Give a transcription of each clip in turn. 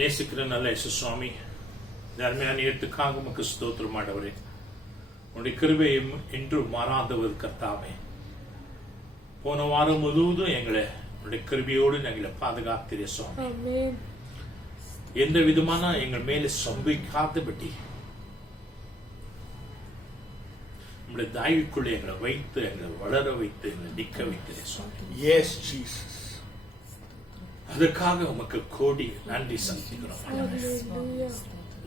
நேசிக்கிற நல்ல இயேசு சுவாமி, இந்த அருமையான நேரத்துக்காக உமக்கு ஸ்தோத்திரம் ஆண்டவரே. உன்னுடைய கிருபையும் இன்றும் மாறாதவர் கர்த்தாவே. போன வாரம் முழுவதும் எங்களை உன்னுடைய கிருபையோடு எங்களை பாதுகாத்திரே சுவாமி. எந்த விதமான எங்கள் மேலே சம்பிக்காதபடி உங்களுடைய தாய்க்குள்ளே எங்களை வைத்து எங்களை வளர வைத்து எங்களை நிற்க வைத்திரே சுவாமி. Yes, Jesus. அதுக்காக உமக்கு கோடி நன்றி செலுத்துகிறோம்.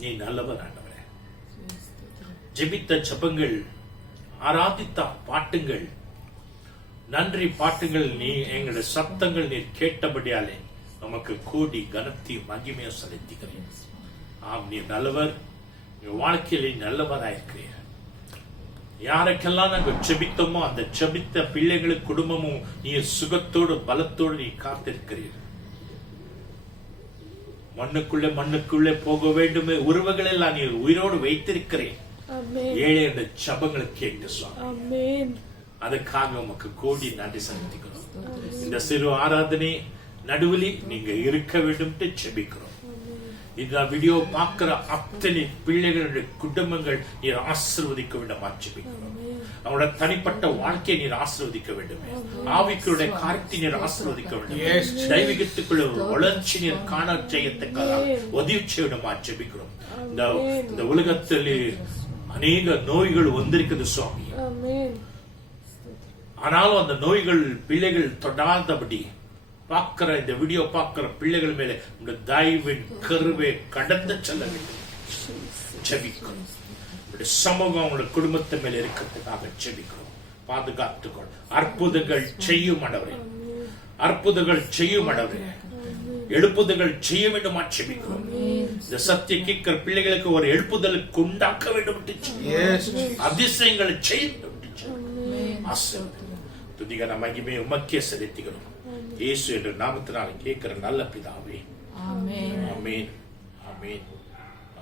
நீ நல்லவர் ஆண்டவரே. ஜெபித்த ஜெபங்கள், ஆராதித்த பாட்டுங்கள், நன்றி பாட்டுங்கள், நீ எங்களுடைய சப்தங்கள் நீர் கேட்டபடியாலே நமக்கு கோடி கனத்தி மகிமையை செலுத்துகிறேன். ஆம், நீ நல்லவர். வாழ்க்கையில நல்லவராயிருக்கிறீர். யாருக்கெல்லாம் நாங்கள் ஜெபித்தோமோ அந்த ஜெபித்த பிள்ளைகளுக்கு குடும்பமும் நீ சுகத்தோடு பலத்தோடு நீ காத்திருக்கிறீர். மண்ணுக்குள்ளே போக வேண்டுமே உறவுகள் எல்லாம் நீ உயிரோடு வைத்திருக்கிறேன். ஏழை என்ற ஜபங்களை கேட்டு சுவாமி, அதுக்காக உமக்கு கோடி நன்றி செலுத்துகிறோம். இந்த சிறு ஆராதனை நடுவில் நீங்க இருக்க வேண்டும் ஜெபிக்கிறோம். இந்த வீடியோ பார்க்கிற அத்தனை பிள்ளைகளுடைய குடும்பங்கள் நீர் ஆசீர்வதிக்க வேண்டும் ஜெபிக்கிறோம். அவங்களோட தனிப்பட்ட வாழ்க்கையை நீர் ஆசீர்வதிக்க வேண்டும். ஆவிக்குடைய காரியத்தை நீர் ஆசீர்வதிக்க வேண்டும். தெய்வீகத்துக்குள்ள ஒரு வளர்ச்சி நீர் காண செய்யத்தக்காக உதவி செய்யணும் ஜெபிக்கிறோம். இந்த உலகத்தில் அநேக நோய்கள் வந்திருக்குது சுவாமி. ஆனாலும் அந்த நோய்கள் பிள்ளைகள் தொடாதபடி பார்க்கிற இந்த வீடியோ பார்க்கிற பிள்ளைகள் மேலே உங்க தயவின் கருவை கடந்து செல்ல வேண்டும் ஜெபிக்கிறோம். சமூகம் உங்களுடைய குடும்பத்தை மேல இருக்கிறதுக்காக ஜெபிக்கிறோம். பாதுகாத்துக்கொள். அற்புதங்கள் செய்யும் ஆண்டவரே, அற்புதங்கள் செய்யும் ஆண்டவரே, எழுப்புதல்கள் செய்ய வேண்டும் ஜெபிக்கிறோம். இந்த சத்திய கேட்கிற பிள்ளைகளுக்கு ஒரு எழுப்புதலுக்கு உண்டாக்க வேண்டும். அதிசயங்களை செய்ய துதிகர மகிமை உமக்கே செலுத்துகிறோம். இயேசு என்ற நாமத்தினால் கேட்கிற நல்ல பிதாவே, ஆமென், ஆமென், ஆமென்,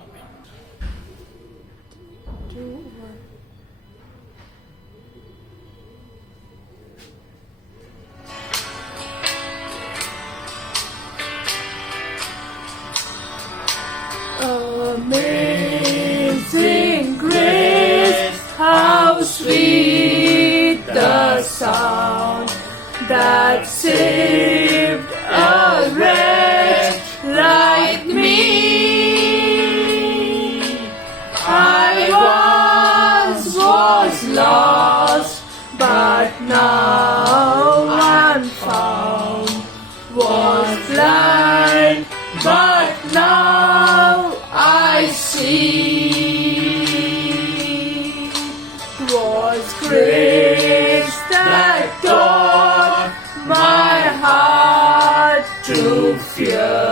ஆமென். Amazing grace, how sweet the sound that saved a wretch like me. I once was lost, but now I'm found. Was blind, but now I see. 'Twas grace that taught my heart to fear,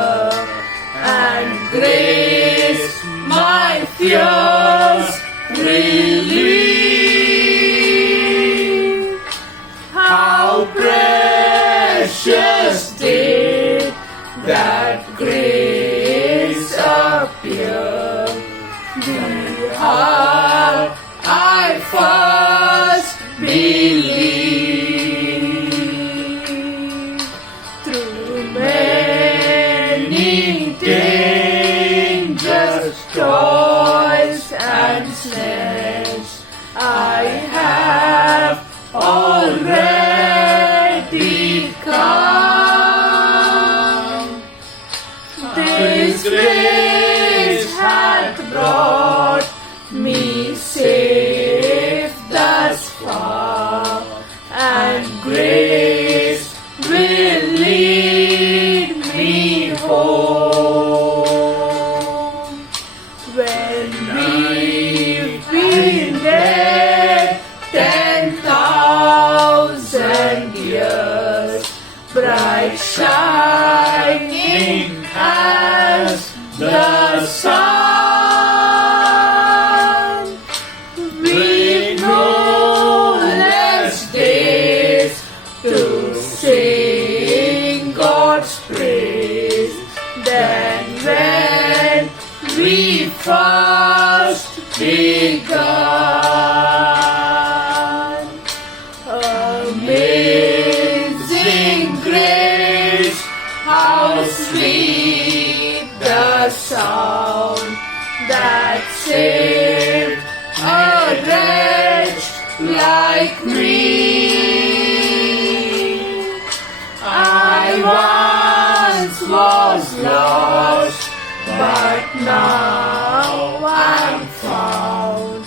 and grace my fears relieved. How precious did that grace appear the hour I first believed. Through many dangers, toils and snares, I have already come. This grace hath brought me safe thus far, and grace will lead me home. When we've been dead 10,000 years, bright shining as the sun, with no less days to sing God's praise than when we first begun. Amazing grace, how sweet the sound that saved a wretch like me. I once was lost, but now I'm found.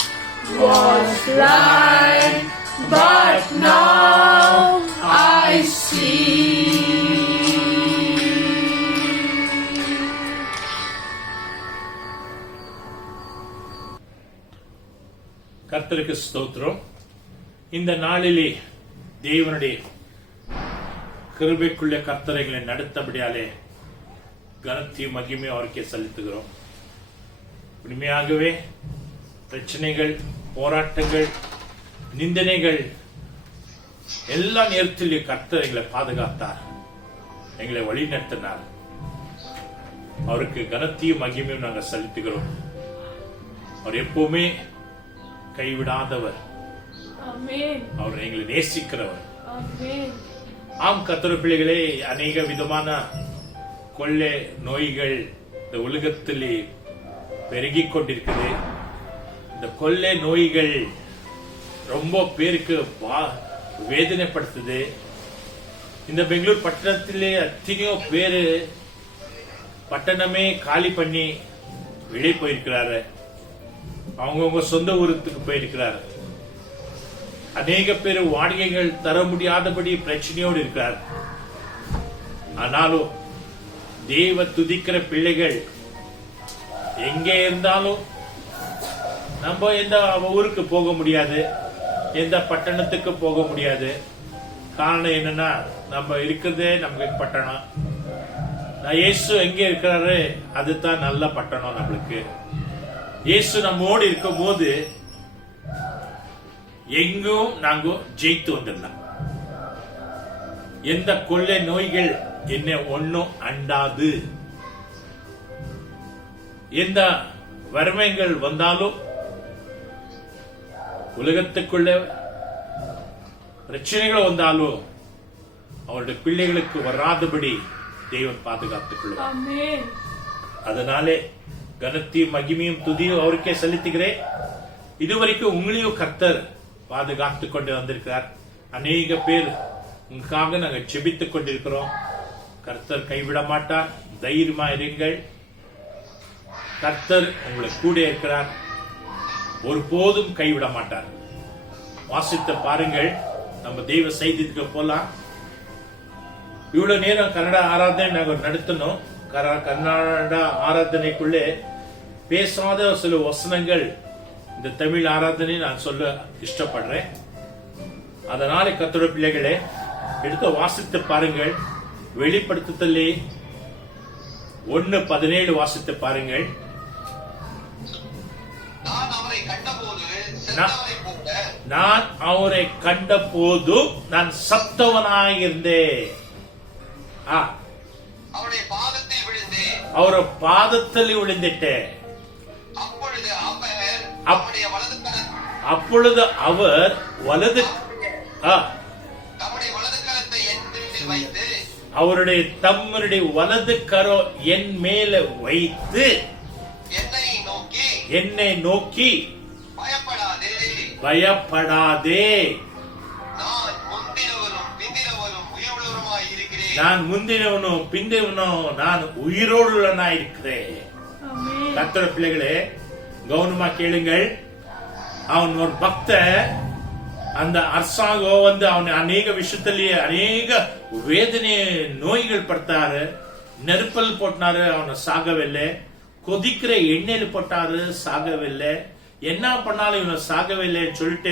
Was blind, but now I see. கர்த்தருக்கு ஸ்தோத்திரம். இந்த நாளிலே தேவனுடைய கிருபைக்குள்ள கர்த்தரைகளை நடத்தபடியாலே கனத்தையும் மகிமையும் அவருக்கே செலுத்துகிறோம். உண்மையாகவே பிரச்சனைகள், போராட்டங்கள், நிந்தனைகள் எல்லா நேரத்திலும் கர்த்தர் எங்களை பாதுகாத்தார், எங்களை வழி நடத்தினார். அவருக்கு கனத்தையும் மகிமையும் நாங்கள் செலுத்துகிறோம். அவர் எப்பவுமே கைவிடாதவர், அவர் எங்களை நேசிக்கிறவர். ஆம் கர்த்தர் பிள்ளைகளே, அநேக விதமான கொள்ளை நோய்கள் இந்த உலகத்திலே பெருகிக் கொண்டிருக்குது. இந்த கொள்ளை நோய்கள் ரொம்ப பேருக்கு வேதனைப்படுத்துது. இந்த பெங்களூர் பட்டணத்திலே எத்தனையோ பேரு பட்டணமே காலி பண்ணி வெளியே போயிருக்கிறாரு, அவங்கவுங்க சொந்த ஊருக்கு போயிருக்கிறார். அநேக பேர் வாடகைகள் தர முடியாதபடி பிரச்சனையோடு இருக்கிறார். ஆனாலும் தேவ துதிக்கிற பிள்ளைகள் எங்கே இருந்தாலும் நம்ம எந்த ஊருக்கு போக முடியாது, எந்த பட்டணத்துக்கு போக முடியாது. காரணம் என்னன்னா, நம்ம இருக்கிறதே நமக்கு பட்டணம். இயேசு எங்கே இருக்கிறாரு, அதுதான் நல்ல பட்டணம் நம்மளுக்கு. இயேசு நம்மோடு இருக்கும் போது எங்கும் நாங்க ஜெயித்து வந்துடலாம். எந்த கொள்ளை நோய்கள் என்ன ஒன்னும் அண்டாது. எந்த வறுமைகள் வந்தாலும், உலகத்துக்குள்ள பிரச்சனைகள் வந்தாலும் அவருடைய பிள்ளைகளுக்கு வராதபடி தேவன் பாதுகாத்துக் கொள்வார். அதனாலே கனத்தையும் மகிமையும் துதியும் அவருக்கே செலுத்துகிறேன். இதுவரைக்கும் உங்களையும் கர்த்தர் பாதுகாத்துக் கொண்டு வந்திருக்கிறார். அநேக பேர் உங்களுக்காக நாங்கள் ஜெபித்துக் கொண்டிருக்கிறோம். கர்த்தர் கைவிட மாட்டார், தைரியமா இருங்கள். கர்த்தர் உங்களுக்கு கூட இருக்கிறார், ஒருபோதும் கைவிட மாட்டார். வாசித்த பாருங்கள், நம்ம தெய்வ செய்திக்கு போலாம். இவ்வளவு நேரம் கன்னட ஆராதனை நாங்கள் நடத்தணும். கர்நாடக ஆராதனைக்குள்ளே பேசாத சில வசனங்கள் இந்த தமிழ் ஆராதனை நான் சொல்ல இஷ்டப்படுறேன். அதனால கர்த்தருடைய பிள்ளைகளே, எடுத்து வாசித்து பாருங்கள். வெளிப்படுத்துதலே 1:17 வாசித்து பாருங்கள். நான் அவரை கண்ட போதும் நான் சத்தவனாயிருந்தேன். அவர பாதத்தில் விழுந்துட்டேன். அப்பொழுது அவர் வலது அவருடைய தம்முடைய வலது கரோ என் மேல வைத்து என்னை நோக்கி பயப்படாதே, நான் முந்தினவனும் பிந்தினவனும் நான் உயிரோடுள்ளனாயிருக்கிறேன். கர்த்தருடைய பிள்ளைகளே, கவனமா கேளுங்கள். அவன் ஒரு பக்த, அந்த அரசாங்கம் வந்து அவனை அநேக விஷயத்திலேயே அநேக வேதனை நோய்கள் படுத்தாரு. நெருப்பல் போட்டாரு, அவனை சாகவில்லை. கொதிக்கிற எண்ணெயில் போட்டாரு, சாகவில்லை. என்ன பண்ணாலும் இவனை சாகவில்லைன்னு சொல்லிட்டு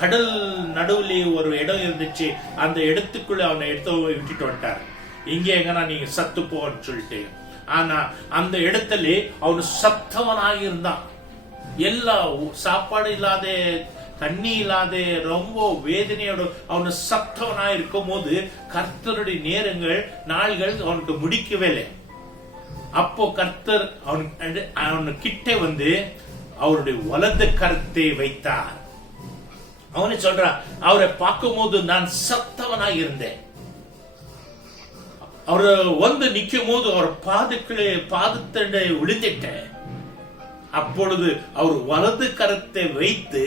கடல் நடுவுல ஒரு இடம் இருந்துச்சு, அந்த இடத்துக்குள்ள அவனை எடுத்து விட்டுட்டு வந்துட்டாரு. இங்க எங்கன்னா நீங்க சத்து போன்னு சொல்லிட்டு. ஆனா அந்த இடத்துல அவனு சத்தவனாக இருந்தான். எல்லா சாப்பாடு இல்லாத, தண்ணி இல்லாத, ரொம்ப வேதனையோட அவனு சத்தவனாக இருக்கும் போது கர்த்தருடைய நேரங்கள் நாள்கள் அவனுக்கு முடிக்கவே இல்லை. அப்போ கர்த்தர் அவனு கிட்டே வந்து அவருடைய வலது கரத்தை வைத்தார். அவனை சொல்றான், அவரை பார்க்கும் போது நான் சத்தவனாக இருந்தேன். அவரு வந்து நிக்கும் போது அவர் பாதத்தண்டை விழுந்துட்டேன். அப்பொழுது அவர் வலது கரத்தை வைத்து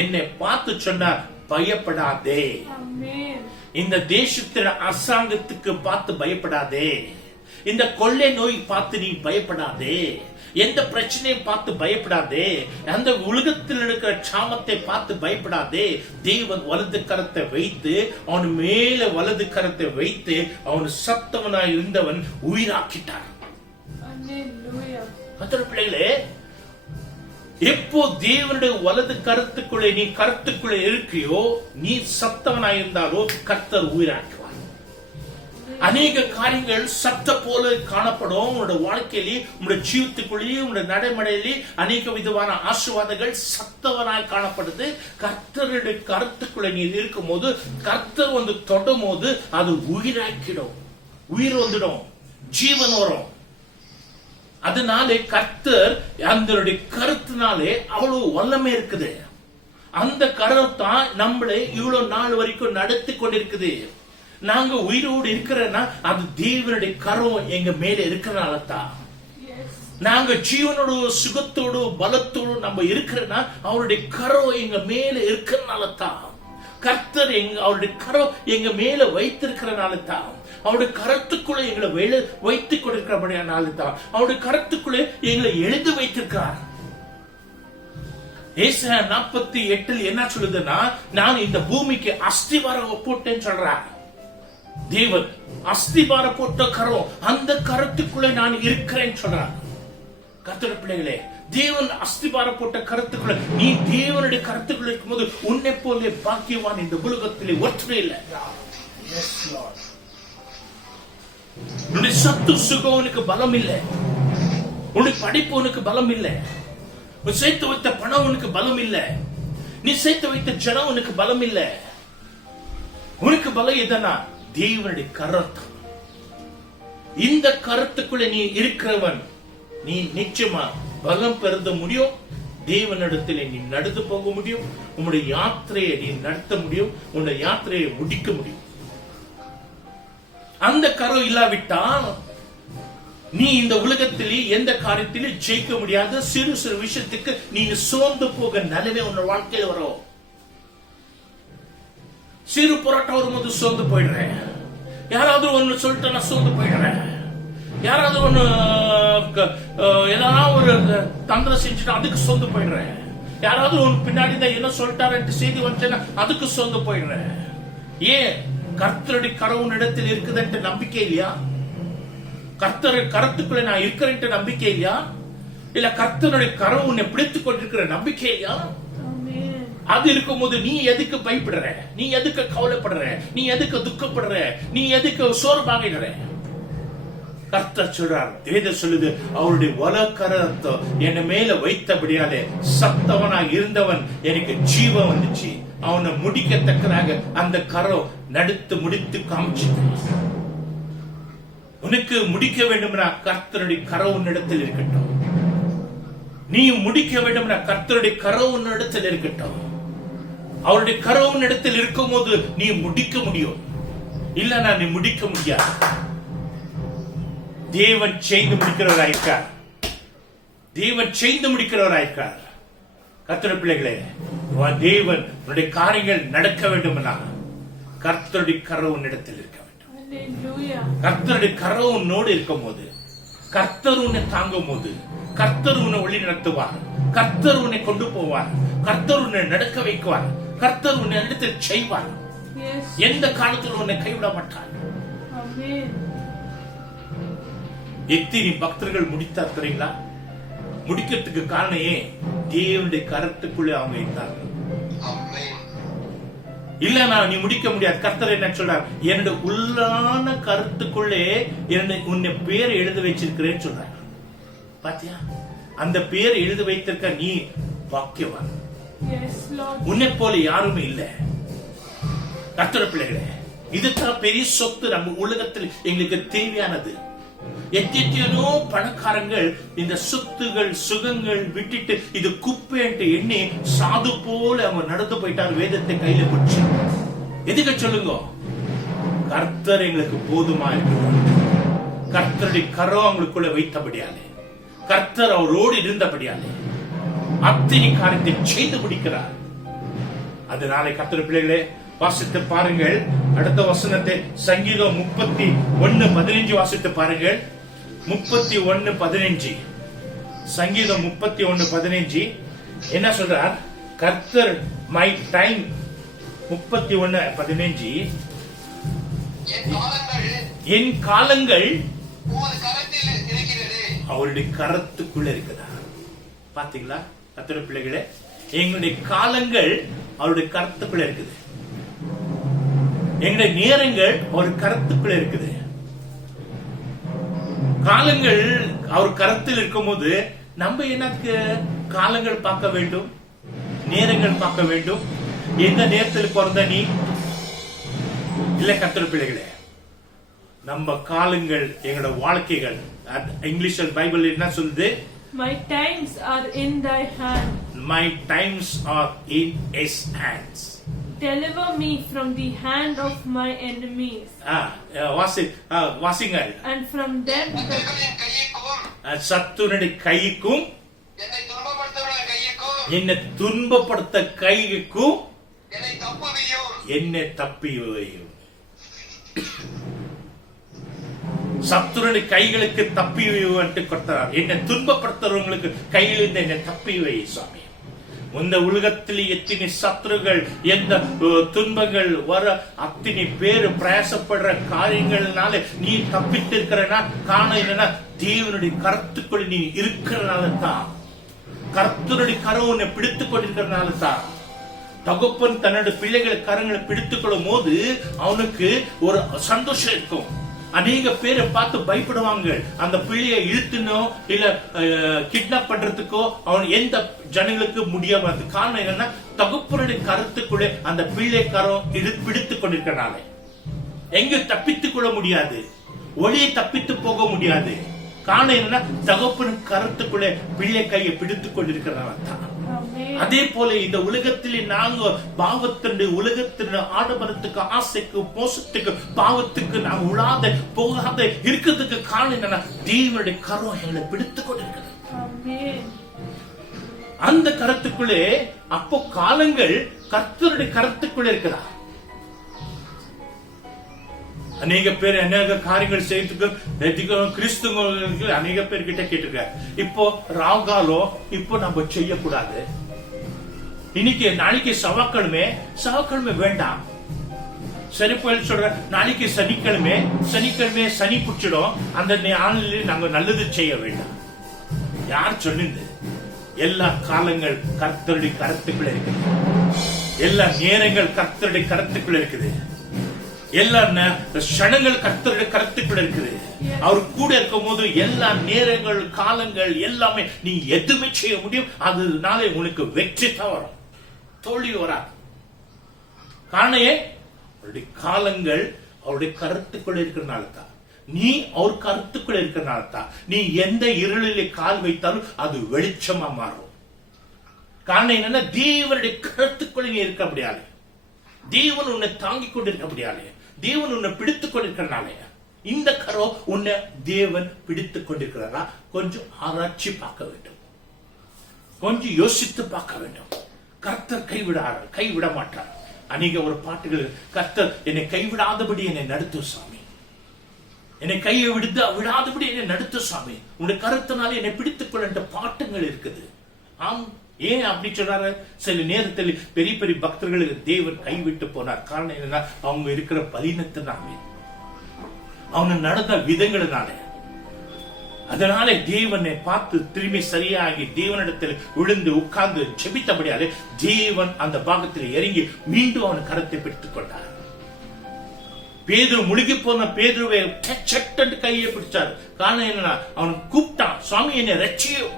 என்னை பார்த்து சொன்னார், பயப்படாதே. இந்த தேசத்தின் அரசாங்கத்துக்கு பார்த்து பயப்படாதே. இந்த கொள்ளை நோய் பார்த்து நீ பயப்படாதே. எந்த பிரச்சனையை பார்த்து பயப்படாதே. அந்த உலகத்தில் இருக்கிற சாமத்தை பார்த்து பயப்படாதே. தேவன் வலது கரத்தை வைத்து அவன் மேல வலது கரத்தை வைத்து அவன் சத்தவனாய் இருந்தவன் உயிராக்கிட்டான். பிள்ளைகளே, எப்போ தேவனுடைய வலது கருத்துக்குள்ளே நீ கருத்துக்குள்ளே இருக்கியோ, நீ சத்தவனாய் இருந்தாலோ கர்த்தர் உயிராக்குவார். அநேக காரியங்கள் சத்த போல காணப்படும் உங்களுடைய வாழ்க்கையிலே, உங்களுடைய ஜீவித்துக்குள்ளேயே, உங்களுடைய நடைமுறையிலே அநேக விதமான ஆசீர்வாதங்கள் சத்தவனாய் காணப்படுது. கர்த்தருடைய கருத்துக்குள்ளே நீ இருக்கும் போது, கர்த்தர் வந்து தொடும் போது அது உயிராக்கிடும், உயிர் வந்துடும், ஜீவன் வரும். அதனாலே கர்த்தர் அந்த கருத்தினாலே அவ்வளவு வல்லமை இருக்குது. அந்த கருத்தான் நம்மளை இவ்வளவு நாள் வரைக்கும் நடத்தி கொண்டிருக்குது. நாங்க உயிரோடு இருக்கிறனா அது தேவனுடைய கரம் எங்க மேல இருக்கிறனால தான். நாங்க ஜீவனோடு சுகத்தோடு பலத்தோடு நம்ம இருக்கிறனா அவருடைய கரம் எங்க மேல இருக்கிறனால தான். கர்த்தர் அவருடைய கரம் எங்க மேல வைத்திருக்கிறனால தான். அவருடைய கருத்துக்குள்ள எங்களை வைத்துக் கொண்டிருக்கிறபடியானால தான். அவருடைய கருத்துக்குள்ளே எங்களை எழுதி வைத்திருக்கிறார். ஏசாயா 48 என்ன சொல்லுதுன்னா, நான் இந்த பூமிக்கு அஸ்திவாரம் போட்டேன்னு சொல்றார். தேவன் அஸ்திவாரம் போட்ட கரம், அந்த கருத்துக்குள்ளே நான் இருக்கிறேன்னு சொல்றார். கர்த்தருடைய பிள்ளைகளே, தேவன் அஸ்திவாரம் போட்ட கருத்துக்குள்ள நீ தேவனுடைய கருத்துக்குள்ள இருக்கும்போது உன்னை போல பாக்கியவான் இந்த உலகத்திலே ஒற்றே இல்லை. உன்னுடைய சத்து சுகம் உனக்கு பலம் இல்லை. உன்னுடைய படிப்பு உனக்கு பலம் இல்லை. நீ சேர்த்து வைத்த பணம் உனக்கு பலம் இல்லை. நீ சேர்த்து வைத்த ஜனம் உனக்கு பலம் இல்லை. உனக்கு பலம் எதனா தேவனுடைய கருத்து. இந்த கருத்துக்குள்ள நீ இருக்கிறவன், நீ நிச்சயமா பலம் பெருத முடியும். தேவனிடத்தில் நீ நடந்து போக முடியும். உன்னுடைய யாத்திரையை நீ நடத்த முடியும். உன்னுடைய யாத்திரையை முடிக்க முடியும். அந்த கரம் இல்லாவிட்டால் நீ இந்த உலகத்திலே எந்த காரியத்திலே ஜெயிக்க முடியாது. சிறு சிறு விஷயத்துக்கு நீ சோர்ந்து போக நிலைமை உன் வாழ்க்கையில் வரும். சிறு போராட்டம் வரும்போது சோர்ந்து போயிடுறேன். யாராவது ஒண்ணு சொல்லிட்டு நான் சோர்ந்து போயிடுறேன். யாராவது ஒண்ணு ஏதாவது ஒரு தந்திரம் செஞ்சுட்டு அதுக்கு சோர்ந்து போயிடுறேன். யாராவது ஒண்ணு பின்னாடி தான் என்ன சொல்லிட்டாரு செய்தி வந்துச்சேன்னா அதுக்கு சோர்ந்து போயிடுறேன். ஏன்? கர்த்தருடைய கரம் இடத்தில் இருக்குதுன்ற நம்பிக்கை இல்லையா? கர்த்தருடைய கருத்துக்குள்ள நான் இருக்கிறேன் நம்பிக்கை இல்லையா? இல்ல கர்த்தருடைய கரம் உன்னை பிடித்துக் கொண்டிருக்கிற நம்பிக்கை இல்லையா? அது இருக்கும் போது நீ எதுக்கு பயப்படுற? நீ எதுக்கு கவலைப்படுற? நீ எதுக்கு துக்கப்படுற? நீ எதுக்கு சோர்வாகிடுற? கர்த்தர் சொல்றார், வேதம் சொல்லுது, அவருடைய வலக்கரத்தை என் மேல வைத்தபடியாலே சத்தவனாக இருந்தவன் எனக்கு ஜீவன் வந்துச்சு. அவனை முடிக்கத்தக்கதாக அந்த கரம் நடுத்து முடித்து காமிச்சு. உனக்கு முடிக்க வேண்டும்னா கர்த்தருடைய கரம் உன்னிடத்தில் இருக்கட்டும். நீ முடிக்க வேண்டும்னா கர்த்தருடைய கரம் உன்னிடத்தில் இருக்கட்டும். அவருடைய கரம் உன்னிடத்தில் இருக்கும் போது நீ முடிக்க முடியும். இல்லனா நீ முடிக்க முடியாது. தேவன் செய்து முடிக்கிறவராயிருக்கார். தேவன் செய்து முடிக்கிறவராயிருக்கார். கர்த்தருடைய பிள்ளைகளே, தேவன் உன்னுடைய காரியங்கள் நடக்க வேண்டும்னா கர்த்தருடைய கரம் உன்னிடத்தில் இருக்க வேண்டும். கர்த்தருடைய கரம் உன்னோடு இருக்கும் போது, கர்த்தர் உன்னை தாங்கும் போது, கர்த்தர் உன்னை வழி நடத்துவார். கர்த்தர் உன்னை கொண்டு போவார். கர்த்தர் உன்னை நடக்க வைக்குவார். கர்த்தர் உன்னை இடத்தில் செய்வார். எந்த காலத்தில் உன்னை கைவிட மாட்டார். எத்தனை பக்தர்கள் முடித்தார் தெரியுங்களா? முடிக்கிறதுக்கு காரணம் ஏன்? தேவனுடைய கருத்துக்குள்ளே அவங்க இருந்தாங்க. இல்ல நீ முடிக்க முடியாது. கர்த்தர் என்ன சொல்றார்? என்னுடைய உள்ளான கருத்துக்குள்ளே உன்னை பேரை எழுத வச்சிருக்கிறேன்னு சொல்றார். பாத்தியா? அந்த பேரை எழுத வைத்திருக்க நீ பாக்கியவான். உன்னை போல யாருமே இல்ல. கர்த்தருடைய பிள்ளைகளே, இதுதான் பெரிய சொத்து நம்ம உலகத்தில் எங்களுக்கு தேவையானது. எத்தனையோ பணக்காரங்கள் இந்த சொத்துகள் சுகங்கள் விட்டுட்டு இது குப்பைன்ட்டு எண்ணி சாது போல அவங்க நடந்து போயிட்டார். வேதத்தை கையில பிடிச்சு எதுக்கு சொல்லுங்க? கர்த்தர் எங்களுக்கு போதுமா இருக்கிறார். கர்த்தருடைய கரம் அவங்களுக்குள்ள வைத்தபடியாலே, கர்த்தர் அவரோடு இருந்தபடியாலே அத்தனை காரியத்தை செய்து முடிக்கிறார். அதனாலே கர்த்தர் பிள்ளைகளே வாசித்து பாருங்கள். அடுத்த வசனத்தை சங்கீதம் 31:15 வாசித்து பாருங்கள். 31:15 சங்கீதம் 31:15 என்ன சொல்றார்? கர்த்தர் மை டைம் 31:15 என் காலங்கள் அவருடைய கரத்துக்குள்ள இருக்குதா? பாத்தீங்களா கர்த்தருடைய பிள்ளைகளே, எங்களுடைய காலங்கள் அவருடைய கரத்துக்குள்ள இருக்குது. எங்களுடைய நேரங்கள் அவர் கரத்துக்குள்ள இருக்குது. காலங்கள் அவர் கரத்தில் இருக்கும் போது நம்ம எனக்கு காலங்கள் பார்க்க வேண்டும், நேரங்கள் பார்க்க வேண்டும். எந்த நேரத்தில் பிறந்த நீ இல்ல கர்த்தருடைய பிள்ளைகளே, நம்ம காலங்கள் எங்களோட வாழ்க்கைகள். இங்கிலீஷ் பைபிள் என்ன சொல்லுது? My times are in thy hand. My times are in his hands. Deliver me from the hand of my enemies. வாசிங்கள். And from them சத்துருடைய கைக்கும் என்னை துன்பப்படுத்த கைக்கும் என்னை தப்பிவையும். சத்துருடைய கைகளுக்கு தப்பி கொடுத்தார். என்னை துன்பப்படுத்துறவங்களுக்கு கையிலிருந்து என்னை தப்பி வை சுவாமி. இந்த உலகத்தில் எத்தனை சத்துருகள், எந்த துன்பங்கள் வர, அத்தனை பேரு பிரயாசப்படுற காரியங்கள்னால நீ தப்பித்து இருக்கிறனா காரணம் என்னன்னா தேவனுடைய கருத்துக்குள் நீ இருக்கிறனால தான். கர்த்தருடைய கரம் உன்னை பிடித்துக் கொண்டிருக்கிறனால தான். தகப்பன் தன்னுடைய பிள்ளைகளை கரங்களை பிடித்துக் கொள்ளும் போது அவனுக்கு ஒரு சந்தோஷம் இருக்கும். அநேக பேரை பார்த்து பயப்படுவாங்க. அந்த பிள்ளையை இழுத்துனோ இல்ல கிட்னாப் பண்றதுக்கோ அவன் எந்த ஜனங்களுக்கு முடியாம. காரணம் என்னன்னா தகப்பனுடைய கருத்துக்குள்ளே அந்த பிள்ளை கரம் பிடித்துக் கொண்டிருக்கிறனால எங்க தப்பித்துக் கொள்ள முடியாது, ஒளியை தப்பித்து போக முடியாது. காரணம் என்னன்னா தகப்பன் கருத்துக்குள்ளே பிள்ளை கையை பிடித்துக் கொண்டிருக்கிறனால தான். அதே போல இந்த உலகத்திலே நாங்க பாவத்தினுடைய உலகத்தினுடைய ஆடம்பரத்துக்கு, ஆசைக்கு, மோசத்துக்கு, பாவத்துக்கு நாங்க உழாத போகாத இருக்கிறதுக்கு காரணம் என்னன்னா தேவனுடைய கரம் எங்களை பிடித்துக் கொண்டிருக்கிறது. அந்த கருத்துக்குள்ளே அப்போ காலங்கள் கர்த்தருடைய கருத்துக்குள்ளே இருக்கிறா. அநேக பேர் அநேக காரியங்கள் செய்யறதுக்கு கிறிஸ்துவங்களுக்கு அநேக பேர் கிட்ட கேட்டிருக்க. இப்போ ராகாலோ இப்போ நம்ம செய்யக்கூடாது. இன்னைக்கு நாளைக்கு செவ்வாய்க்கிழமை வேண்டாம். சரி போய் சொல்ற நாளைக்கு சனிக்கிழமை சனி பிடிச்சிடும், அந்த நாளில் நாங்க நல்லது செய்ய வேண்டாம். யார் சொன்னது? எல்லா காலங்கள் கர்த்தருடைய கருத்துக்குள்ள இருக்குது. எல்லா நேரங்கள் கர்த்தருடைய கருத்துக்குள்ள இருக்குது. எல்லா க்ஷணங்கள் கர்த்தருடைய கருத்துக்குள்ள இருக்குது. அவர் கூட இருக்கும் போது எல்லா நேரங்கள் காலங்கள் எல்லாமே நீ எதுவுமே செய்ய முடியும். அதனால உனக்கு வெற்றி தான் வரும், தோல்வி வராது. காரணம் அவருடைய காலங்கள் அவருடைய கருத்துக்குள்ள இருக்கிறனால தான். நீ அவர் கருத்துக்குள்ள இருக்கிறனால தான் நீ எந்த இருளிலே கால் வைத்தாலும் அது வெளிச்சமா மாறும். காரணம் என்னன்னா தேவனுடைய கருத்துக்குள்ள நீ இருக்க முடியாது. தேவன் உன்னை தாங்கிக் கொண்டிருக்க முடியாது. தேவன் உன்னை பிடித்துக் கொண்டிருக்கிறனாலே இந்த கரோ உன்னை தேவன் பிடித்துக் கொண்டிருக்கிறாரா கொஞ்சம் ஆராய்ச்சி பார்க்க வேண்டும், கொஞ்சம் யோசித்து பார்க்க வேண்டும். கர்த்தர் கைவிட மாட்டார். அநேக ஒரு பாட்டுகள், கர்த்தர் என்னை கைவிடாதபடி என்னை நடத்து சாமி, என்னை கையை விடாதபடி என்னை நடத்து சாமி, உன்னுடைய கருத்தினால என்னை பிடித்துக் கொள்ள பாட்டுங்கள் இருக்குது. ஆம், ஏன் அப்படி சொல்றாரு? சில நேரத்தில் பெரிய பெரிய பக்தர்களுக்கு தேவன் கைவிட்டு போனார். காரணம் என்னன்னா அவங்க இருக்கிற பலீனத்தினாலே, அவங்க நடந்த விதங்களினாலே. அதனால தேவனை பார்த்து திரும்பி சரியாகி தேவனிடத்தில் விழுந்து உட்கார்ந்து ஜெபித்தபடியாலே தேவன் அந்த பாகத்தில் இறங்கி மீண்டும் அவன் கரத்தை பிடித்துக் கொண்டார். பேதுரு முழுகி போன பேதுருவை கையை பிடிச்சார். காரணம் என்னன்னா அவன் கூப்பிட்டான், சுவாமி என்னை ரட்சியோ.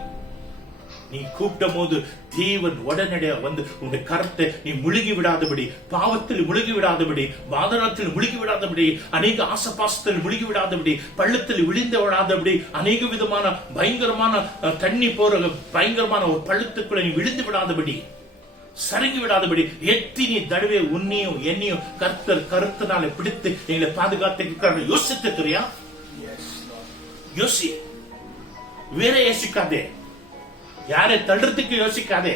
நீ கூப்பிட்ட போது தேவன் உடனடியாக வந்து உன்னுடைய கரத்தை நீ முழுகி விடாதபடி, பாவத்தில் முழுகி விடாதபடி, பாதரத்தில் முழுகி விடாதபடி, அநேக ஆசபாசத்தில் முழுகி விடாதபடி, பள்ளத்தில் விழுந்து விடாதபடி, அநேக விதமான பயங்கரமான தண்ணி போற பயங்கரமான ஒரு பள்ளத்துக்குள்ள நீ விழுந்து விடாதபடி சருங்கி விடாதபடி எத்தனை தடவை உன்னையும் என்னையும் கர்த்தர் கருத்தினால பிடித்து எங்களை பாதுகாத்து யோசித்து தெரியா? யோசி. வேற யோசிக்காதே, யாரை தள்ளுறதுக்கு யோசிக்காதே,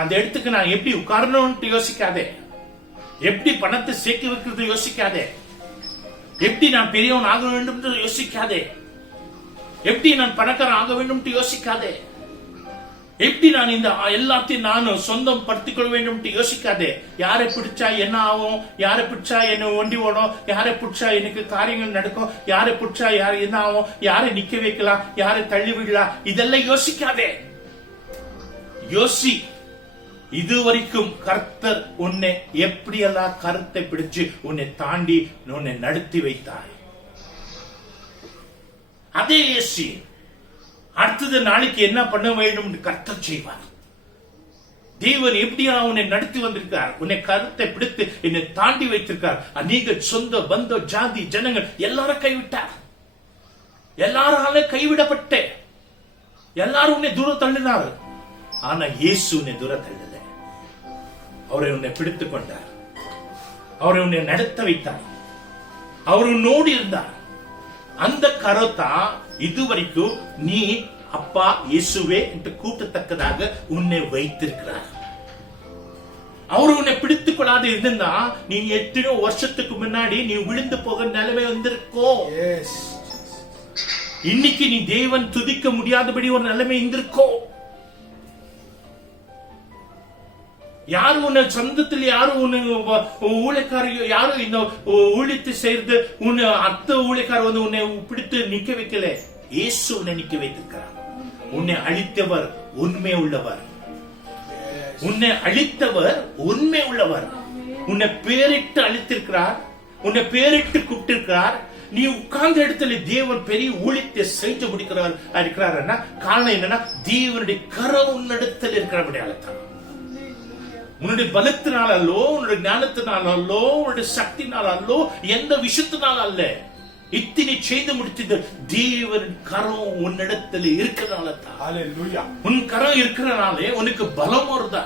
அந்த இடத்துக்கு நான் எப்படி உட்காரணும்னு யோசிக்காதே, எப்படி பணத்தை சேர்க்க வைக்கிறது யோசிக்காதே, எப்படி நான் பெரியவன் ஆக வேண்டும் யோசிக்காதே, எப்படி நான் பணக்காரன் ஆக வேண்டும் யோசிக்காதே, எப்படி நான் இந்த எல்லாத்தையும் நான் சொந்தம் படுத்திக் கொள்ள வேண்டும் யோசிக்காதே. யாரை பிடிச்சா என்ன ஆகும், யாரை பிடிச்சா என்ன ஒண்டி ஓடும், யாரை பிடிச்சா எனக்கு காரியங்கள் நடக்கும், யாரை பிடிச்சா யாரு என்ன ஆகும், யாரை நிக்க வைக்கலாம், யாரை தள்ளி விடலாம், இதெல்லாம் யோசிக்காதே. யோசி. இதுவரைக்கும் கர்த்தர் உன்னை எப்படியெல்லாம் கருத்தை பிடிச்சு உன்னை தாண்டி உன்னை நடத்தி வைத்தார். அதே யோசி. அடுத்தது நாளைக்கு என்ன பண்ண வேண்டும் கர்த்தர் செய்வார். தேவன் எப்படியா உன்னை நடத்தி வந்திருக்கார், உன்னை கருத்தை பிடித்து என்னை தாண்டி வைத்திருக்கார். அநேக சொந்த பந்த ஜாதி ஜனங்கள் எல்லாரும் கைவிட்டார், எல்லாரால கைவிடப்பட்ட எல்லாரும் உன்னை தூரம் தள்ளினார். ஆனா இயேசு உன்னை தூரம் தள்ளல. அவரை உன்னை பிடித்துக் கொண்டார், அவரை உன்னை நடத்த வைத்தார், அவர் உன்னோடு இருந்தார். அந்த கரத்தா இதுவரைக்கும் நீ அப்பா இயேசுவே என்று கூட்டத்தக்கதாக உன்னை வைத்திருக்கிறார். அவர் உன்னை பிடித்துக் கொள்ளாது இருந்தா நீ எத்தனையோ வருஷத்துக்கு முன்னாடி நீ விழுந்து போக நிலைமை வந்திருக்கோம். இன்னைக்கு நீ தேவன் துதிக்க முடியாதபடி ஒரு நிலைமை இருந்திருக்கோம். யாரும் உன்னை சொந்தத்தில் யாரும் உன்னை ஊழியக்கார யாரும் இந்த ஊழியத்தை செய்யறது உன்னை அத்த ஊழியக்கார வந்து உன்னை பிடித்து நிக்க வைக்கல. இயேசு உன்னை நிக்க வைத்திருக்கிறார். உன்னை அழித்தவர் உண்மை உள்ளவர், உன்னை அழித்தவர் உண்மை உள்ளவர். உன்னை பேரிட்டு அழித்திருக்கிறார், உன்னை பேரிட்டு கூப்பிட்டிருக்கிறார். நீ உட்கார்ந்த இடத்துல தேவன் பெரிய ஊழியத்தை செஞ்சு முடிக்கிறார் இருக்கிறார். காரணம் என்னன்னா தேவனுடைய கரம் உன்னிடத்தில் இருக்கிறபடியால்தான். உன்னுடைய பலத்தினால் அல்லோ, உன்னுடைய ஞானத்தினால் அல்லோ, உன்னுடைய சக்தினால் அல்லோ, எந்த விஷயத்தினால் அல்ல. இத்தனை செய்து முடித்தது தேவன் கரம் உன்னிடத்தில் இருக்கிறனால தான். உன் கரம் இருக்கிறனாலே உனக்கு பலம் வருதா.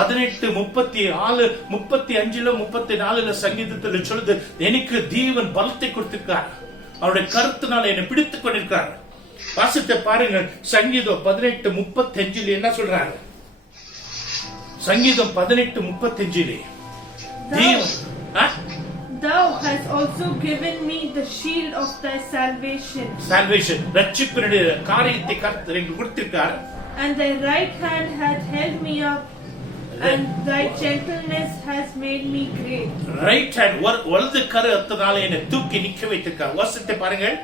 18:34 35 34 சங்கீதத்தில் சொல்லுது, எனக்கு தேவன் பலத்தை கொடுத்திருக்கார், அவருடைய கருத்தினால என்னை பிடித்துக் கொண்டிருக்கார். வாசித்த பாருங்க, சங்கீதம் 18:35 என்ன சொல்றாரு? சங்கீதம் 18:35 Thou hast also given me the shield of thy salvation. Salvation, ரட்சிப்பினுடைய காரியத்தை கர்த்தர் எனக்கு கொடுத்திருக்கார். And thy right hand hath held me up, and thy gentleness has made me great. Right hand, வலது கரத்தினால என்னை தூக்கி நிக்க வைத்திருக்கார். வாசித்து பாருங்கள்.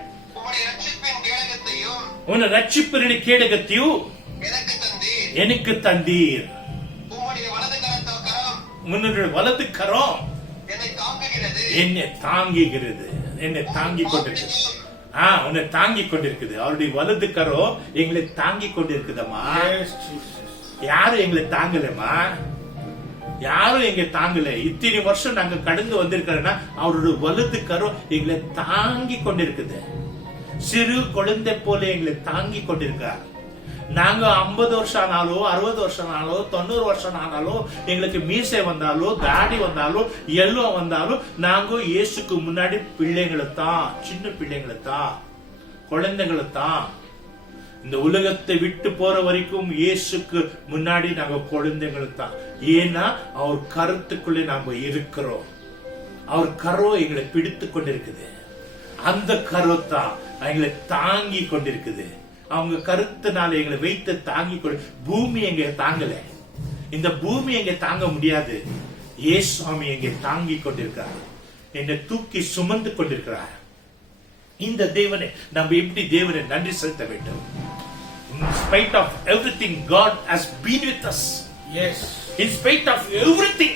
உன் ரட்சிப்பினுடைய கேடகத்தையும் எனக்கு தந்தீர். உன்னுடைய வலது கரம் என்னை தாங்குகிறது, என்னை தாங்கிக் கொண்டிருக்குது. உன்னை தாங்கிக் கொண்டிருக்குது. அவருடைய வலது கரம் எங்களை தாங்கிக் கொண்டிருக்குதம்மா. யாரும் எங்களை தாங்கலமா, யாரும் எங்க தாங்கல. இத்தனை வருஷம் நாங்க கடந்து வந்திருக்கிறோம்னா அவருடைய வலது கரம் எங்களை தாங்கி கொண்டிருக்குது. சிறு குழந்தை போல எங்களை தாங்கி கொண்டிருக்கார். நாங்க 50 வருஷம் ஆனாலும் 60 வருஷம் ஆனாலும் 90 வருஷம் ஆனாலும் எங்களுக்கு மீசை வந்தாலும் தாடி வந்தாலும் எல்லாம் வந்தாலும் நாங்க இயேசுக்கு முன்னாடி பிள்ளைங்களை தான், சின்ன பிள்ளைங்களை தான், குழந்தைகளை தான். இந்த உலகத்தை விட்டு போற வரைக்கும் இயேசுக்கு முன்னாடி நாங்க குழந்தைகளை தான். ஏன்னா அவர் கருத்துக்குள்ளே நாம இருக்கிறோம். அவர் கரோ எங்களை பிடித்து கொண்டிருக்குது. அந்த கரோ தான் எங்களை தாங்கி கொண்டிருக்குது. அவங்க கருத்தினால எங்களை வைத்து தாங்கி கொண்டு, பூமி எங்க தாங்கல, இந்த பூமி எங்க தாங்க முடியாது. இயேசுவாமி எங்க தாங்கி கொண்டிருக்கிறார், என்னை தூக்கி சுமந்து கொண்டிருக்கிறார். இந்த தேவனை நம்ம எப்படி தேவனை நன்றி செலுத்த வேண்டும்? In spite of everything, God has been with us. Yes. In spite of everything,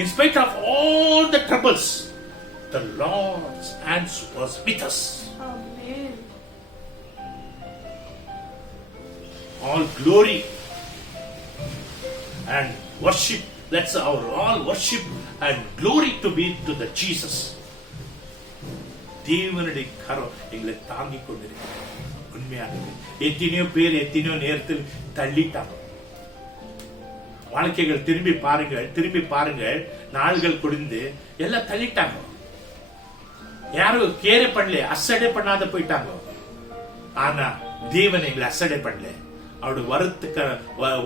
in spite of all the troubles, the Lord's hand was with us. Amen. All glory and worship, that's our all worship and glory to be to the Jesus. தேவனுடைய கரம் எங்களை தாங்கிக் கொண்டிருக்கிறது. உண்மையானது. எத்தனையோ பேர் எத்தனையோ நேரத்தில் தள்ளிட்டாங்க. வாழ்க்கைகள் திரும்பி பாருங்கள். நாள்கள் குடிந்து எல்லாம் தள்ளிட்டாங்க. யாரும் கேரை பண்ணல, அசடை பண்ணாத போயிட்டாங்க. ஆனா தேவன் எங்களை அசடை பண்ணல. அவருடைய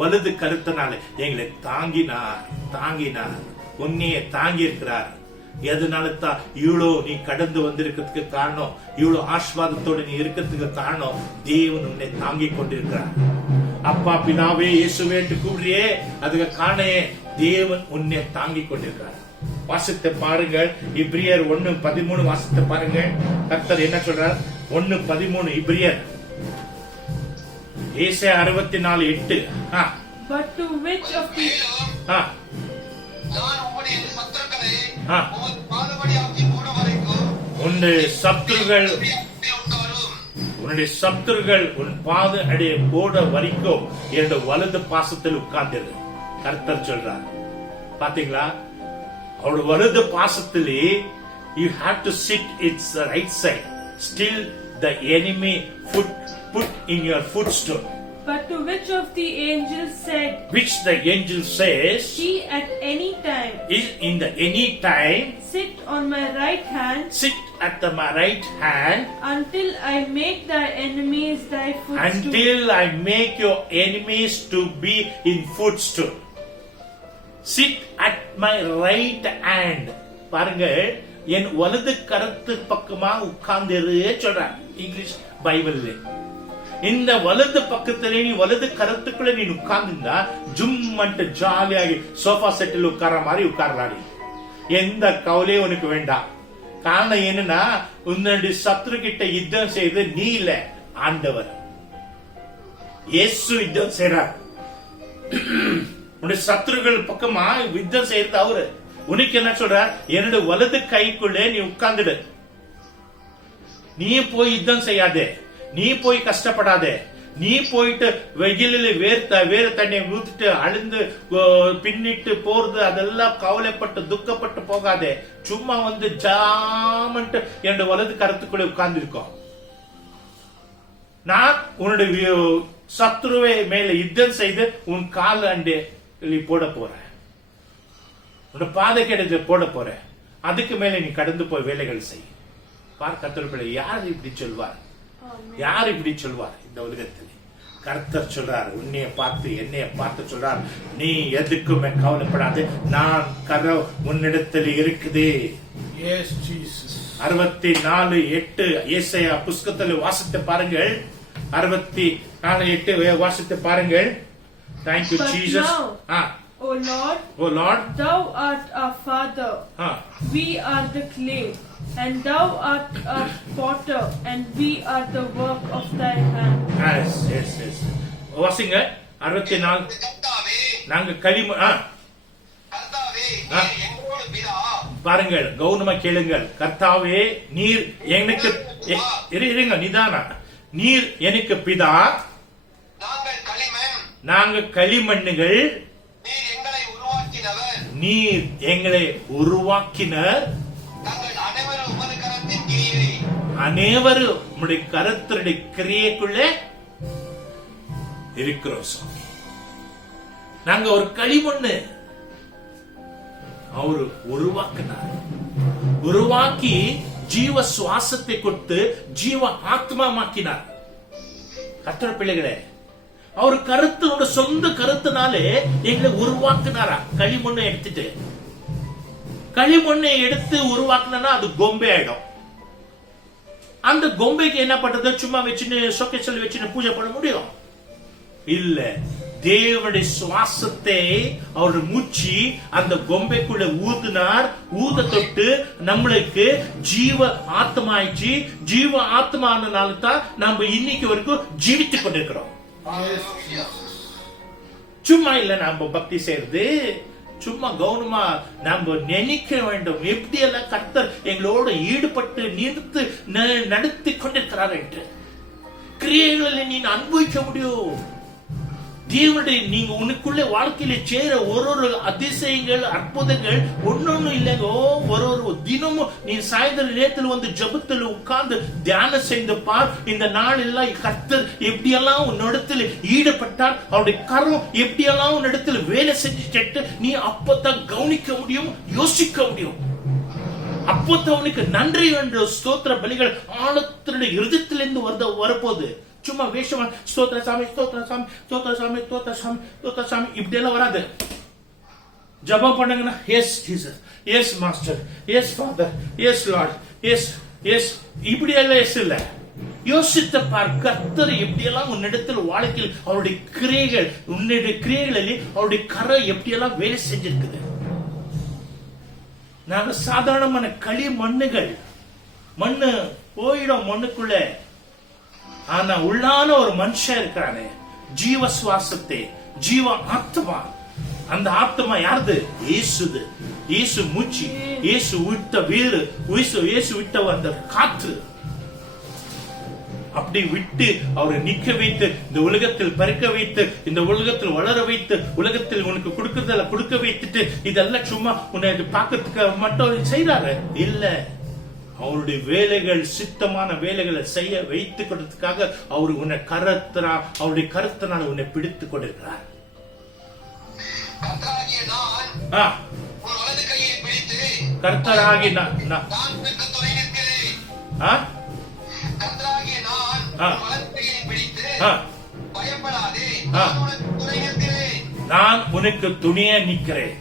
வலது கருத்தினால எங்களை தாங்கினார். உன்னைய தாங்கி இருக்கிறார். எதனால தான் இவ்வளோ நீ கடந்து வந்திருக்கிறதுக்கு காரணம், இவ்வளவு ஆசீர்வாதத்தோடு நீ இருக்கிறதுக்கு காரணம், தேவன் உன்னை தாங்கி கொண்டிருக்கிறார். அப்பா பிதாவே இயேசுவே என்று கூறியே அதுக்கு காணே தேவன் உன்னை தாங்கி கொண்டிருக்கிறார். வாசித்து பாருங்கள், இப்ரியர் 1:13 வாசித்து பாருங்கள். கர்த்தர் என்ன சொல்றார்? 1:13 இப்ரியர். ஏசாயா 64:8. But to which of the உன்னுடைய சத்துருகள் உன் பாத அடைய போட வரைக்கும் என்னோட வலது பாசத்தில் உட்கார்ந்திரு. கர்த்தர் சொல்றார். பாத்தீங்களா? அவரோட வலது பாசத்திலே you have to sit its right side. Still the enemy put in your footstool. But to which of the angels said, which the angel says, he at any time, is in the any time, sit on my right hand, sit at my right hand, until I make thy enemies thy footstool. Until I make your enemies to be in footstool. Sit at my right hand. பாருங்க, என் வலது கரத்து பக்கமா உட்கார்ந்திரு சொல்றார் English பைபிள்ல. இந்த வலது பக்கத்துல நீ வலது கரத்துக்குள்ள நீ உட்கார்ந்துருந்தா ஜும்மன்ட்டு ஜாலியாகி சோஃபா செட்டில் உட்கார்ற மாதிரி உட்கார்றாடி. எந்த கவலையும் உனக்கு வேண்டாம். காரணம் என்னன்னா, உன்னுடைய சத்ரு கிட்ட யுத்தம் செய்து நீ இல்ல, ஆண்டவர் இயேசு யுத்தம் செய்றார். உன்னுடைய சத்ருகள் பக்கமா யுத்தம் செய்யறது அவரு. உனக்கு என்ன சொல்றார்? என்னுடைய வலது கைக்குள்ளே நீ உட்கார்ந்துடு. நீ போய் யுத்தம் செய்யாதே, நீ போய் கஷ்டப்படாதே, நீ போயிட்டு வெயிலில் வேறு தண்ணியை ஊத்திட்டு அழுந்து பின்னிட்டு போறது அதெல்லாம் கவலைப்பட்டு துக்கப்பட்டு போகாதே. சும்மா வந்து ஜாமன்ட்டு என்னோட வலது கருத்துக்குள்ளே உட்கார்ந்து இருக்கோம். நான் உன்னுடைய சத்ருவை மேல யுத்தம் செய்து உன் கால் அண்டே போட போறேன், உன்னோட பாதை கிடைத்து போட போறேன். அதுக்கு மேல நீ கடந்து போய் வேலைகள் செய். கர்த்தர் பிள்ளை யார் இப்படி சொல்வார்? யார் இப்படி சொல்வார் இந்த உலகத்தில்? கர்த்தர் சொல்றார், உன்னைய பார்த்து என்னைய பார்த்து சொல்றார், நீ எதுக்குமே கவலைப்படாது, நான் கதவு உன்னிடத்தில் இருக்குது. 64:8 ஏசாயா புஸ்தகத்தில் வாசித்து பாருங்கள். 64:8 வாசித்து பாருங்கள். Thank you, Jesus. O Lord, thou art our Father. We are the clay, and thou art our potter, and we are the work of thy hand. Yes. வாசிங்க 64. நாங்க பாருங்கள், கவனமா கேளுங்கள். கர்த்தாவே, நீர் எனக்கு இருங்க நிதானா. நீர் எனக்கு பிதா, நாங்க களிமண்ணுகள், நீர் எங்களை உருவாக்கினர், அனைவரும் உம்முடைய கருத்துடைய கிரியைக்குள்ளே இருக்கிறோம் சுவாமி. நாங்க ஒரு களிமண்ணு, அவரு உருவாக்கினார். உருவாக்கி ஜீவ சுவாசத்தை கொடுத்து ஜீவ ஆத்மாமாக்கினார். கர்த்தர் பிள்ளைகளே, அவர் கருத்து சொந்த கருத்துனாலே எங்களை உருவாக்குனாரா? களிமண்ணை எடுத்துட்டு, களிமண்ணை எடுத்து உருவாக்குனா அது பொம்மை ஆயிடும். அந்த பொம்மைக்கு என்ன பண்றது? சும்மா வச்சுன்னு சொக்கேச்சல் வச்சுன்னு பூஜை பண்ண முடியும்? இல்ல, தேவனுடைய சுவாசத்தை அவருடைய மூச்சு அந்த பொம்மைக்குள்ள ஊதினார். ஊத தொட்டு நம்மளுக்கு ஜீவ ஆத்மா ஆயிடுச்சு. ஜீவ ஆத்மானால தான் நம்ம இன்னைக்கு வரைக்கும் ஜீவித்து கொண்டிருக்கிறோம். சும்மா இல்ல நம்ம பக்தி செய்யறது, சும்மா கவனமா நம்ம நினைக்க வேண்டும், எப்படி எல்லாம் கர்த்தர் எங்களோட ஈடுபட்டு நிறுத்து நடத்தி கொண்டிருக்கிறார் என்று. கிரியைகளில் நீ அனுபவிக்க முடியும். தேவனுடைய நீங்க உனக்குள்ள வாழ்க்கையில சேர ஒரு அதிசயங்கள் அற்புதங்கள் ஒன்னொன்னு இல்லைங்க. ஒரு தினமும் நீ சாயந்தர நேரத்தில் வந்து ஜெபத்தில் உட்கார்ந்து தியானம் செய்து பார். இந்த நாள் எல்லாம் கர்த்தர் எப்படியெல்லாம் உன்னிடத்தில் ஈடுபட்டார், அவருடைய கரம் எப்படியெல்லாம் உன்னிடத்தில் வேலை செஞ்சுட்டு நீ அப்பதான் கவனிக்க முடியும், யோசிக்க முடியும். அப்போதான் அவனுக்கு நன்றி என்ற ஸ்தோத்திர பலிகள் ஆழத்தினுடைய இருதயத்திலிருந்து வரப்போகுது. சும்மா வேஷமா ஸ்தோத்திர சாமி ஸ்தோத்திர சாமி ஸ்தோத்திர சாமி ஸ்தோத்திர சாமி ஸ்தோத்திர சாமி இப்படி எல்லாம் வராது. ஜெபம் பண்ணுங்கன்னா yes Jesus, yes master, yes father, yes lord, yes yes இப்படி எல்லாம் எஸ் இல்ல. யோசித்த பார், கர்த்தர் எப்படியெல்லாம் உன்னிடத்தில் வாழ்க்கையில் அவருடைய கிரியைகள், உன்னுடைய கிரியைகளில் அவருடைய கரை எப்படியெல்லாம் வேலை செஞ்சிருக்குது. நாங்க சாதாரணமான களி மண்ணுகள், மண்ணு போயிடும் மண்ணுக்குள்ள. ஆனா உள்ளான ஒரு மனுஷன் இருக்கிறானே, ஜீவ சுவாசத்தை, ஜீவ ஆத்மா. அந்த ஆத்மா யாருது? இயேசுது. இயேசு மூச்சு, இயேசு விட்ட வீறு, இயேசு விட்ட அந்த காற்று. அப்படி விட்டு அவரை நிக்க வைத்து, இந்த உலகத்தில் பறக்க வைத்து, இந்த உலகத்தில் வளர வைத்து, உலகத்தில் உனக்கு கொடுக்கறதெல்ல கொடுக்க வைத்துட்டு இதெல்லாம் சும்மா உன்னை பார்க்கறதுக்கு மட்டும் செய்யறாரு இல்ல. அவருடைய வேலைகள், சித்தமான வேலைகளை செய்ய வைத்துக் கொண்டதுக்காக அவர் உன்னை அவருடைய கருத்தினால் உன்னை பிடித்துக் கொண்டிருக்கிறார். கர்த்தராகி நான் உனக்கு துணையா நிற்கிறேன்.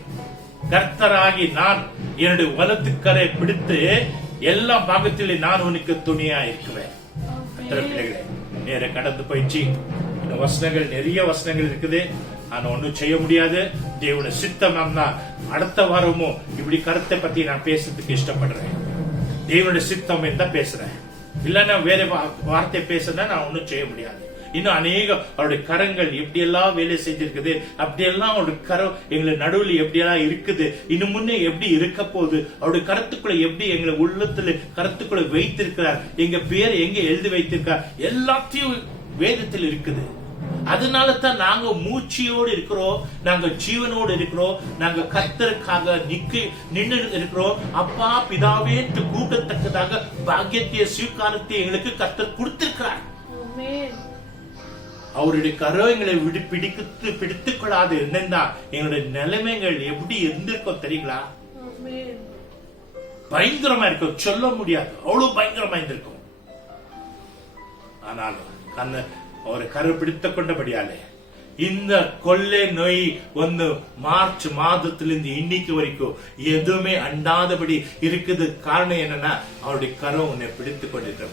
கர்த்தராகி நான் என்னுடைய வலதுக்கரை பிடித்து எல்லா பாகத்திலே நான் உனக்கு துணையா இருக்கிறேன். பிள்ளைகளே, நேர கடந்து போயிடுச்சு. இந்த வசனங்கள், நிறைய வசனங்கள் இருக்குது. ஆனா ஒன்னும் செய்ய முடியாது. தேவனுடைய சித்தம் தான். அடுத்த வாரமும் இப்படி கருத்தை பத்தி நான் பேசுறதுக்கு இஷ்டப்படுறேன். தேவனுடைய சித்தம் தான் பேசுறேன். இல்லன்னா வேற வார்த்தை பேசுனா நான் ஒன்னும் செய்ய முடியாது. இன்னும் அநேக அவருடைய கரங்கள் எப்படியெல்லாம் வேலை செஞ்சிருக்குது, அப்படியெல்லாம் அவருடைய கரம் எங்களை நடுவில் எப்படியெல்லாம் இருக்குது, இன்னும் முன்னே எப்படி இருக்க போகுது, அவருடைய கருத்துக்களை எப்படி எங்களை உள்ளத்துல கருத்துக்களை வைத்திருக்கிறார், எங்க பேரை எங்க எழுதி வைத்திருக்கார், எல்லாத்தையும் வேதத்தில் இருக்குது. அதனால தான் நாங்க மூச்சியோடு இருக்கிறோம், நாங்க ஜீவனோடு இருக்கிறோம், நாங்க கர்த்தருக்காக நின்று இருக்கிறோம். அப்பா பிதாவே என்று கூட்டத்தக்கதாக பாக்கியத்தை ஸ்வீகாரத்தை எங்களுக்கு கர்த்தர் கொடுத்திருக்கிறார். அவருடைய கரங்களை பிடித்துக் கொள்ளாது இருந்தா எங்களுடைய நிலைமைகள் எப்படி இருந்திருக்கும் தெரியுங்களா? பயங்கரமா இருக்கும், சொல்ல முடியாது, அவ்வளவு பயங்கரமா இருந்திருக்கும். ஆனாலும் அவரை கரு பிடித்துக் கொண்டபடியாலே இந்த கொள்ளை நோய் வந்து மார்ச் மாதத்திலிருந்து இன்னைக்கு வரைக்கும் எதுவுமே அண்டாதபடி இருக்குது. காரணம் என்னன்னா அவருடைய கரம் உன்னை பிடித்துக் கொண்டிருக்க.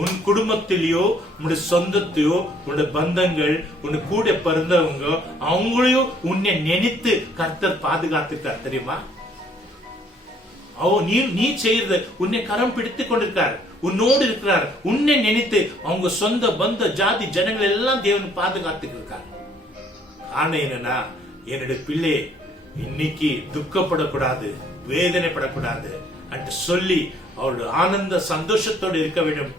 உன் குடும்பத்திலேயோ, உன்னுடைய சொந்தத்தையோ, உன்னுடைய பந்தங்கள், உன்னை கூட பிறந்தவங்க, அவங்களையும் உன்னை நினைத்து கர்த்தர் பாதுகாத்துக்கார் தெரியுமா? நீ செய்யறது உன்னை கரம் பிடித்துக் கொண்டிருக்கார், உன்னோடு இருக்கிறார், உன்னை நினைத்து அவங்க சொந்த பந்த ஜாதி ஜனங்கள் எல்லாம் தேவன் பாதுகாத்துக்கு இருக்கார். காரணம் என்னன்னா, என்னுடைய பிள்ளை இன்னைக்கு துக்கப்படக்கூடாது, வேதனைப்படக்கூடாது என்று சொல்லி அவருடைய ஆனந்த சந்தோஷத்தோடு இருக்க வேண்டும்.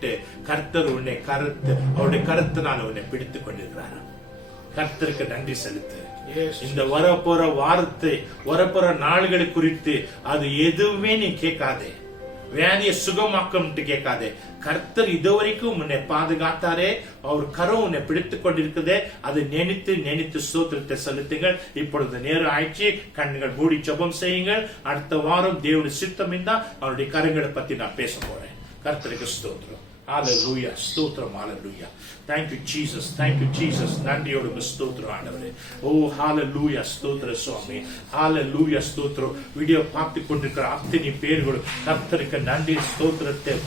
கர்த்தர் உன்னை அவருடைய கருத்தினால் உன்னை பிடித்துக் கொண்டிருக்கிறார். கர்த்தருக்கு நன்றி செலுத்து. இந்த வரப்போற வாரத்தை, வரப்போற நாள்களை குறித்து அது எதுவுமே நீ கேட்காதே. வியாதியை சுகமாக்கும் கேட்காதே. கர்த்தர் இதுவரைக்கும் உன்னை பாதுகாத்தாரே, அவர் கரம் உன்னை பிடித்துக் கொண்டிருக்குதே, அதை நினைத்து நினைத்து ஸ்தோத்திரத்தை செலுத்துங்கள். இப்பொழுது நேரம் ஆயிடுச்சு, கண்கள் மூடி ஜெபம் செய்யுங்கள். அடுத்த வாரம் தேவனுடைய சித்தம் இருந்தா அவருடைய கரங்களை பத்தி நான் பேச போறேன். கர்த்தருக்கு ஸ்தோத்திரம். Hallelujah. ஸ்தோத்திரம். Hallelujah. Thank you Jesus. Thank you Jesus. நன்றியோடு ஸ்தோத்திரம் ஆண்டவரே. ஓ hallelujah. ஸ்தோத்திர சுவாமி. Hallelujah. ஸ்தோத்திரம். வீடியோ பார்த்து கொண்டிருக்கிற அத்தனை பேர்களும் கர்த்தருக்கு நன்றி ஸ்தோத்திரத்தை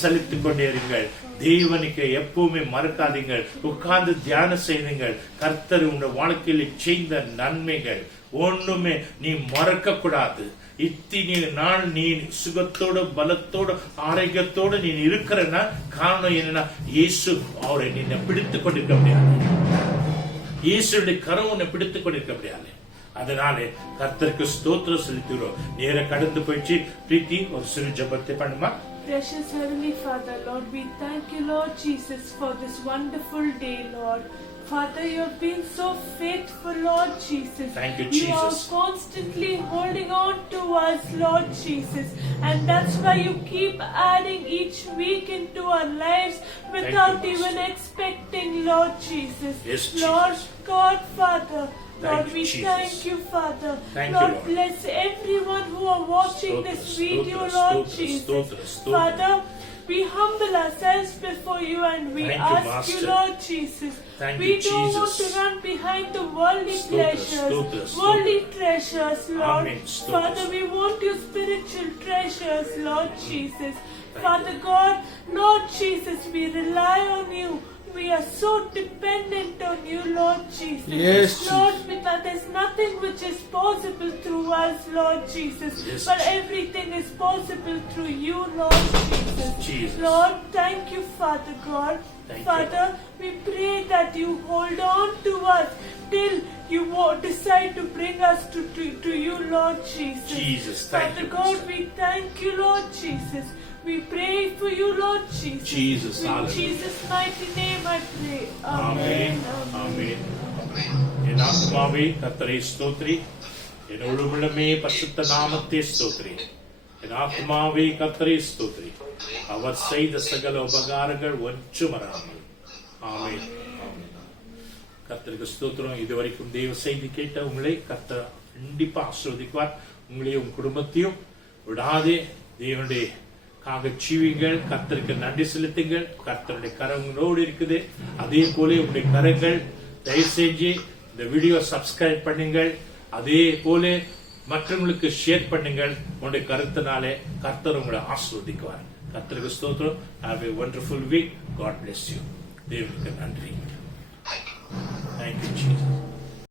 செலுத்திக் கொண்டே இருங்கள். தேவனுக்கு எப்பவுமே மறக்காதீங்கள். உட்கார்ந்து தியானம் செய்யுங்கள். கர்த்தர் உங்க வாழ்க்கையில் செய்த நன்மைகள் ஒண்ணுமே நீ மறக்க கூடாது. இத்தனை நாள் நீ சுகத்தோடு, பலத்தோடு, ஆரோக்கியத்தோடு நீ இருக்கிறன்னா காரணம் என்னன்னா, இயேசு அவரை நின்ன பிடித்துக் கொண்டிருக்க முடியாது. இயேசுடைய கரம் உன்னை பிடித்துக் கொண்டிருக்க முடியாது. அதனால கர்த்தருக்கு ஸ்தோத்திரம் செலுத்துகிறோம். நேர கடந்து போயிடுச்சு. பிரீத்தி ஒரு சிறு ஜெபத்தை பண்ணுமா? precious Heavenly Father, Lord, we thank you, Lord Jesus, for this wonderful day, Lord. Father, you have been so faithful, Lord Jesus. Thank you, You are Jesus. constantly holding on to us, Lord Jesus. And that's why you keep adding each week into our lives without you, even Master. expecting, Lord Jesus. Yes, Lord Jesus. God, Father. Lord, you, we Jesus. thank you, Father. Thank you, Lord, Lord. bless everyone who are watching Stotra, this video, stotra, Lord stotra, Jesus. stotra, stotra. Father, we humble ourselves before you and we Thank you, ask Master. you, Lord Jesus. Thank we you, don't want Jesus. to run behind the worldly Stotra, pleasures, stotra, stotra. worldly treasures, Lord. Amen. Stotra, Father, stotra. we want your spiritual treasures, Lord Jesus. Thank Father you. God, Lord Jesus, we rely on you. We are so dependent on you, Lord Jesus. Yes, Lord, there's nothing which is possible through us, Lord Jesus. Yes, but Jesus. everything is possible through you, Lord Jesus. Jesus. Lord, thank you, Father God. Thank you, Father, we pray that you hold on to us till you decide to bring us to you, Lord Jesus. Jesus, thank Father you, God, Master. we thank you, Lord Jesus. We pray for you, Lord Jesus. Jesus, In hallelujah. Jesus' mighty name I pray. Amen. Amen. ஆமென். என் ஆத்மாவே கர்த்தரை ஸ்தோத்திரி, என் முழுமுள்ளமே பரிசுத்த நாமத்தை ஸ்தோத்திரி. என் ஆத்மாவே கர்த்தரை ஸ்தோத்திரி, அவர் செய்த சகல உபகாரங்கள் ஒன்று மறாமல். ஆமென். ஆமென். கர்த்தருக்கு ஸ்தோத்திரம். இதுவரைக்கும் தேவ செய்தி கேட்ட உங்களை கர்த்தர் கண்டிப்பா ஆசீர்வதிப்பார். உங்களையும் உங்க குடும்பத்தையும் விடாதே தேவனுடைய ஜீவிங்கள். கர்த்தருக்கு நன்றி செலுத்துங்கள். கர்த்தருடைய கரங்களோடு இருக்குது. அதே போல உங்களுடைய கரங்கள் தயவு செஞ்சு இந்த வீடியோ சப்ஸ்கிரைப் பண்ணுங்கள். அதே போல மற்றவங்களுக்கு ஷேர் பண்ணுங்கள். உங்களுடைய கருத்தினாலே கர்த்தர் உங்களை ஆசீர்வதிக்குவார். கர்த்தருக்கு ஸ்தோத்திரம். Have a wonderful week. God bless you. தேவனுக்கு நன்றி. Thank you, Jesus.